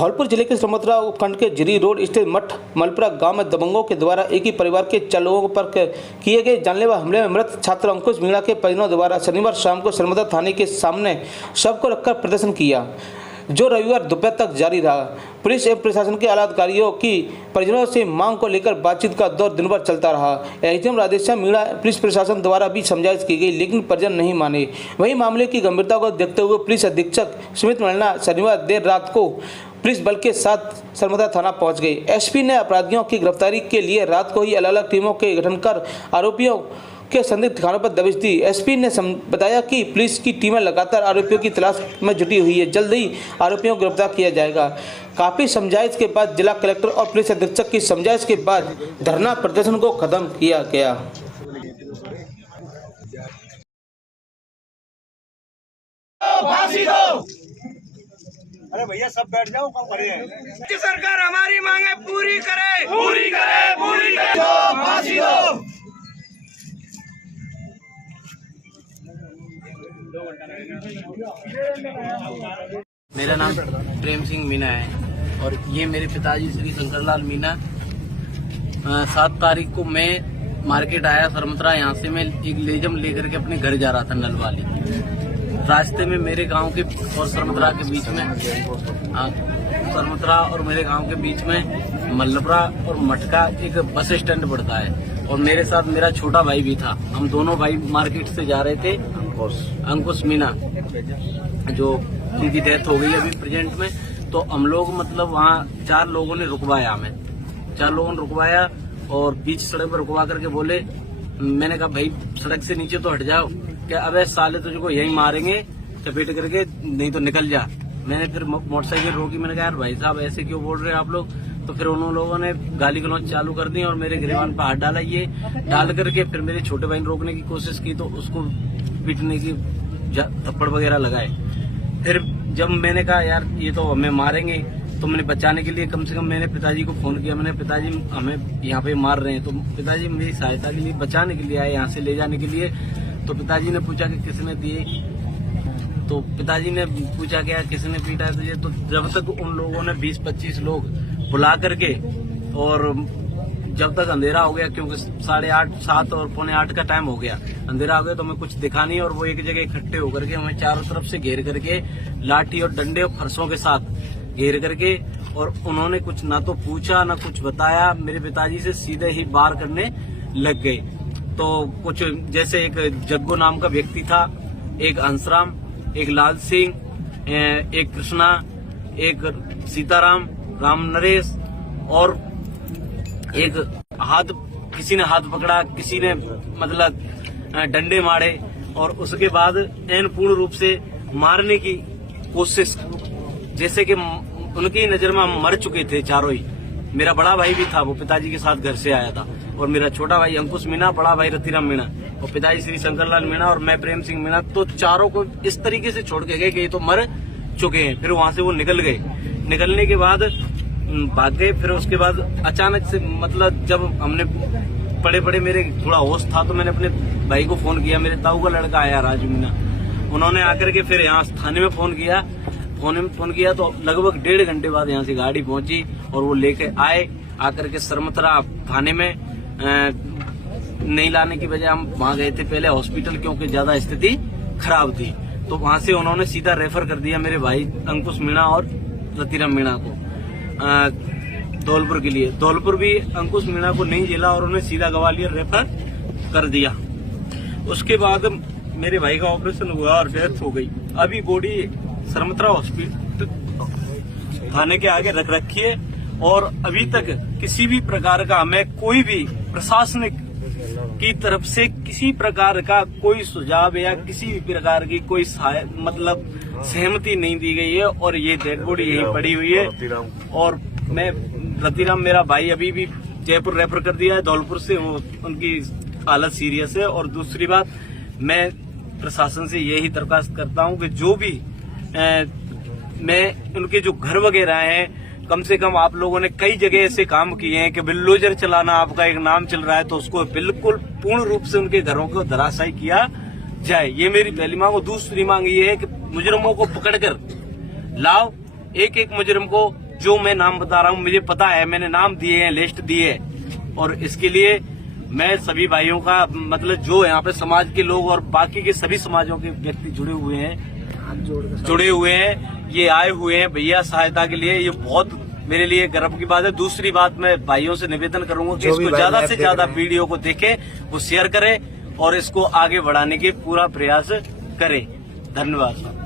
धौलपुर जिले के समोत्रा उपखंड के जिरी रोड स्थित मठ मलपुरा गांव में दबंगों के द्वारा एक ही परिवार के 4 लोगों पर किए गए जानलेवा हमले में मृत छात्र अंकुश मीणा के परिजनों द्वारा शनिवार शाम को सरमदा थाने के सामने शव को रखकर प्रदर्शन किया, जो रविवार दोपहर तक जारी रहा। पुलिस एवं प्रशासन के आला अधिकारियों की परिजनों से मांग को लेकर बातचीत का दौर दिन भर चलता रहा। एसडीएम राधेश्याम मीणा पुलिस प्रशासन द्वारा भी समझाइश की गई, लेकिन परिजन नहीं माने। वहीं मामले की गंभीरता को देखते हुए पुलिस अधीक्षक सुमित मल्ना शनिवार देर रात को पुलिस बल के साथ सरमदा थाना पहुंच गए। एसपी ने अपराधियों की गिरफ्तारी के लिए रात को ही अलग अलग टीमों के गठन कर आरोपियों के संदिग्ध ठिकानों पर दबिश दी। एसपी ने बताया कि पुलिस की टीमें लगातार आरोपियों की तलाश में जुटी हुई है, जल्द ही आरोपियों को गिरफ्तार किया जाएगा। काफी समझाइश के बाद जिला कलेक्टर और पुलिस अधीक्षक की समझाइश के बाद धरना प्रदर्शन को खत्म किया गया। फांसी दो। अरे भैया सब बैठ जाओ, कम करे हैं। सरकार हमारी मांगे पूरी करे, पूरी करे, पूरी करे। फांसी दो। मेरा नाम प्रेम सिंह मीणा है और ये मेरे पिताजी श्री शंकरलाल मीणा। 7 तारीख को मैं मार्केट आया सरमत्रा, यहाँ से मैं एक लेजम लेकर के अपने घर जा रहा था नलवाली। रास्ते में मेरे गांव के और सरमत्रा के बीच में सरमत्रा और मेरे गांव के बीच में मल्लपुरा और मटका एक बस स्टैंड पड़ता है और मेरे साथ मेरा छोटा भाई भी था। हम दोनों भाई मार्केट से जा रहे थे। अंकुश मीणा जो जिनकी डेथ हो गई अभी प्रेजेंट में, तो हम लोग मतलब वहाँ 4 लोगों ने रुकवाया, हमें 4 लोगों ने रुकवाया और बीच सड़क पर रुकवा करके बोले, मैंने कहा भाई सड़क से नीचे तो हट जाओ, क्या अबे साले तुझको यहीं मारेंगे चपेट करके, नहीं तो निकल जा। मैंने फिर मोटरसाइकिल रोकी, मैंने कहा यार भाई साहब ऐसे क्यों बोल रहे हैं आप लोग। तो फिर उन लोगों ने गाली गलौज चालू कर दी और मेरे गिरबान पर हाथ डाला। ये डाल करके फिर मेरे छोटे भाई ने रोकने की कोशिश की तो उसको पीटने की थप्पड़ वगैरह लगाए। फिर जब मैंने कहा यार ये तो हमें मारेंगे, तो मैंने बचाने के लिए कम से कम मैंने पिताजी को फोन किया। मैंने पिताजी हमें यहाँ पे मार रहे हैं, तो पिताजी मेरी सहायता के लिए बचाने के लिए आए, यहाँ से ले जाने के लिए। तो पिताजी ने पूछा कि किसने दिए, तो पिताजी ने पूछा कि यार किसने पीटा है तुझे। तो जब तक उन लोगों ने 20-25 लोग बुला करके और जब तक अंधेरा हो गया, क्योंकि 8:30, 7 और 7:45 का टाइम हो गया, अंधेरा हो गया तो हमें कुछ दिखा नहीं और वो एक जगह इकट्ठे होकर के हमें चारों तरफ से घेर करके लाठी और डंडे और फरसों के साथ घेर करके, और उन्होंने कुछ ना तो पूछा ना कुछ बताया, मेरे पिताजी से सीधे ही वार करने लग गए। तो कुछ जैसे एक जग्गू नाम का व्यक्ति था, एक हंसराम, एक लाल सिंह, एक कृष्णा, एक सीताराम, राम नरेश और एक किसी ने हाथ पकड़ा, किसी ने मतलब डंडे मारे और उसके बाद एन पूर्ण रूप से मारने की कोशिश, जैसे कि उनकी नजर में हम मर चुके थे चारों ही। मेरा बड़ा भाई भी था, वो पिताजी के साथ घर से आया था, और मेरा छोटा भाई अंकुश मीणा, बड़ा भाई रतिराम मीणा और पिताजी श्री शंकरलाल मीणा और मैं प्रेम सिंह मीणा। तो चारों को इस तरीके से छोड़ के गए कि ये तो मर चुके हैं। फिर वहां से वो निकल गए, निकलने के बाद भाग गए। फिर उसके बाद अचानक से मतलब जब हमने पड़े मेरे थोड़ा होश था तो मैंने अपने भाई को फोन किया, मेरे ताऊ का लड़का आया राजू मीणा, उन्होंने आकर के फिर यहाँ थाने में फोन किया तो लगभग 1.5 घंटे बाद यहाँ से गाड़ी पहुंची और वो लेके आए। आकर के सरमत्रा थाने में नहीं लाने की बजाय हम वहाँ गए थे पहले हॉस्पिटल, क्योंकि ज्यादा स्थिति खराब थी। तो वहाँ से उन्होंने सीधा रेफर कर दिया मेरे भाई अंकुश मीणा और रतिराम मीणा को धौलपुर के लिए। धौलपुर भी अंकुश मीणा को नहीं झेला और उन्हें सीधा ग्वालियर रेफर कर दिया। उसके बाद मेरे भाई का ऑपरेशन हुआ और डेथ हो गई। अभी बॉडी सरमत्रा हॉस्पिटल थाने के आगे रख रखी है और अभी तक किसी भी प्रकार का हमें कोई भी प्रशासनिक की तरफ से किसी प्रकार का कोई सुझाव या किसी भी प्रकार की कोई मतलब सहमति नहीं दी गई है और ये डेड बॉडी यहीं पड़ी हुई है। और मैं रतिराम मेरा भाई अभी भी जयपुर रेफर कर दिया है धौलपुर से, वो उनकी हालत सीरियस है। और दूसरी बात, मैं प्रशासन से यही दरखास्त करता हूं कि जो भी मैं उनके जो घर वगैरह हैं, कम से कम आप लोगों ने कई जगह ऐसे काम किए हैं कि बिल्डोजर चलाना आपका एक नाम चल रहा है, तो उसको बिल्कुल पूर्ण रूप से उनके घरों को धराशायी किया जाए। ये मेरी पहली मांग। और दूसरी मांग ये है कि मुजरिमों को पकड़कर लाओ, एक मुजरिम को जो मैं नाम बता रहा हूँ मुझे पता है, मैंने नाम दिए हैं, लिस्ट दी है। और इसके लिए मैं सभी भाइयों का मतलब जो यहाँ पे समाज के लोग और बाकी के सभी समाजों के व्यक्ति जुड़े हुए हैं, ये आए हुए हैं भैया सहायता के लिए। ये बहुत मेरे लिए गर्व की बात है। दूसरी बात, मैं भाइयों से निवेदन करूंगा कि इसको ज्यादा से ज्यादा वीडियो को देखें, वो शेयर करें और इसको आगे बढ़ाने के पूरा प्रयास करें। धन्यवाद।